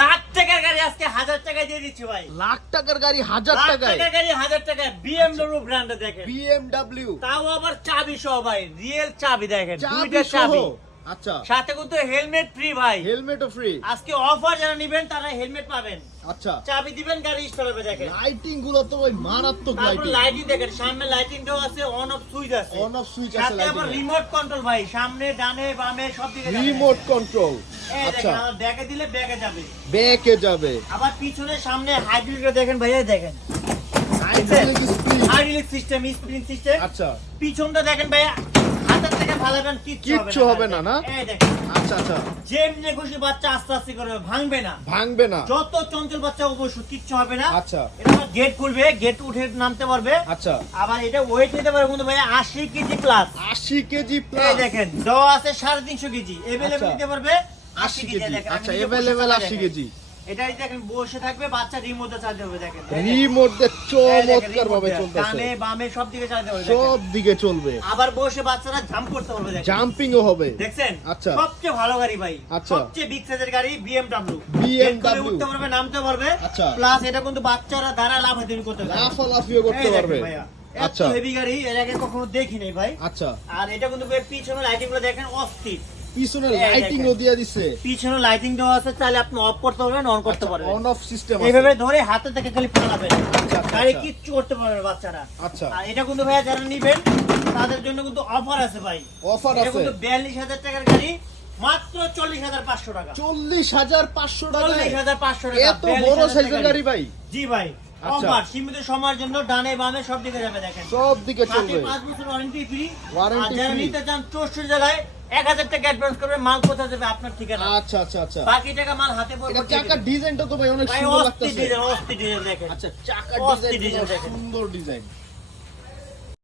লাখ টাকার গাড়ি আজকে 1000 টাকায় দিয়ে দিচ্ছি ভাই। লাখ টাকার গাড়ি 1000 লাখ টাকায়, টাকার গাড়ি 1000 টাকায় BMW ব্র্যান্ডে দেখেন, BMW তাও আবার চাবি সহ ভাই, রিয়েল চাবি দেখেন, চাবি দুইটা সহ। চাবি, আচ্ছা, সাথে কিন্তু হেলমেট ফ্রি ভাই। হেলমেটও ফ্রি। আজকে অফার যারা নেবেন তারা হেলমেট পাবেন, আচ্ছা, চাবি দিবেন গাড়ি স্টার্ট হবে দেখেন। লাইটিং গুলো তো ওই মারাত্মক তারপর লাইটিং, লাইটিং দেখেন, সামনে লাইটিং দেওয়া আছে, অন অফ সুইচ আছে, অন অফ সুইচ আছে, সাথে আবার রিমোট কন্ট্রোল ভাই, সামনে ডানে বামে সব দিকে যাবে। Remote control. এই আচ্ছা, দেখেন, ব্যাগে দিলে ব্যাগে যাবে, ব্যাকে যাবে, আবার পিছনে সামনে হাইড্রোলিক দেখেন ভাইয়া, দেখেন hydraulic spring. Hydraulic system, spring system. আচ্ছা, পিছনটা দেখেন ভাইয়া, হাতের থেকে ফালাবেন কিচ্ছু হবে না, না? এই দেখেন, আচ্ছা আচ্ছা, যেমনি খুশি বাচ্চা আস্তে আস্তে করবে, ভাঙবে না, ভাঙবে না। যত চঞ্চল বাচ্চা অবশ্য কিচ্ছু হবে না। আচ্ছা, এটা গেট খুলবে, গেট উঠে নামতে পারবে। আচ্ছা, আবার এটা ওয়েট নিতে পারবে কিন্তু ভাইয়া 80 কেজি প্লাস। 80 কেজি এই প্লাস। দেখেন দেওয়া আছে 350 কেজি, এভেলেবল আচ্ছা। নিতে পারবে 80 কেজি। দেখেন, আচ্ছা, আমি নিজে এভেলেবল বসে 80 দেখেন। কেজি। এটাই দেখেন বসে থাকবে, বাচ্চা রিমোটে চালাতে হবে দেখেন, রিমোট দিয়ে এই দেখেন, চমৎকার ভাবে remote চলতেছে, ডানে বামে সব দিকে চালাতে হবে দেখেন। সব দিকে চলবে, আবার বসে বাচ্চারা জাম্প করতে পারবে দেখেন, জাম্পিংও হবে। দেখছেন? আচ্ছা। সবচেয়ে ভালো গাড়ি ভাই, আচ্ছা। সবচেয়ে বিগ সাইজের গাড়ি BMW। BMW গেট খুলে উঠতে পারবে, নামতে পারবে। আচ্ছা। প্লাস এটা কিন্তু বাচ্চারা দ্বারা লাফালাফি করতে পারবে। লাফালাফিও করতে এই দেখেন পারবে। ভাইয়া, আচ্ছা, এত হেভি গাড়ি এর আগে কখনো দেখি নাই ভাই। আচ্ছা, আর এটা কিন্তু ভাই পিছনে লাইটিং গুলো দেখেন অস্থির, পিছনে এই লাইটিংও দেখেন। দিয়ে দিছে। পিছনে লাইটিং দেওয়া আছে, চাইলে আপনি অফ করতে পারবেন, অন করতে পারবেন। অন অফ সিস্টেম আছে। এইভাবে ধরে হাতে থেকে খালি ফালাবেন, আচ্ছা, গাড়ি আচ্ছা। কিচ্ছু করতে পারবে না বাচ্চারা। আচ্ছা, আর এটা কিন্তু ভাইয়া যারা নিবেন তাদের জন্য কিন্তু অফার আছে ভাই। অফার এটা আছে কিন্তু 42,000 টাকার গাড়ি, মাত্র 40,500 টাকা। 40,500 টাকা। 40,500 টাকা, এত বড় 42,000 সাইজের টাকা গাড়ি ভাই। জি ভাই, আচ্ছা। অফার সীমিত সময়ের জন্য, ডানে বামে সব দিকে যাবে দেখেন, সব দিকে চলবে। 5 বছর ওয়ারেন্টি ফ্রি। Warranty আর যারা free। নিতে চান 64 জেলায় 1000 টাকা অ্যাডভান্স করবে, মাল কোথায় যাবে আপনার ঠিকানা, আচ্ছা আচ্ছা আচ্ছা, বাকি টাকা মাল হাতে পড়বে। এটা চাকার ডিজাইনটা তো ভাই অনেক ভাই সুন্দর অস্থির লাগতেছে। ডিজাইন, অস্থির ডিজাইন দেখেন। আচ্ছা, চাকার অস্থির ডিজাইন ডিজাইন দেখেন। সুন্দর ডিজাইন।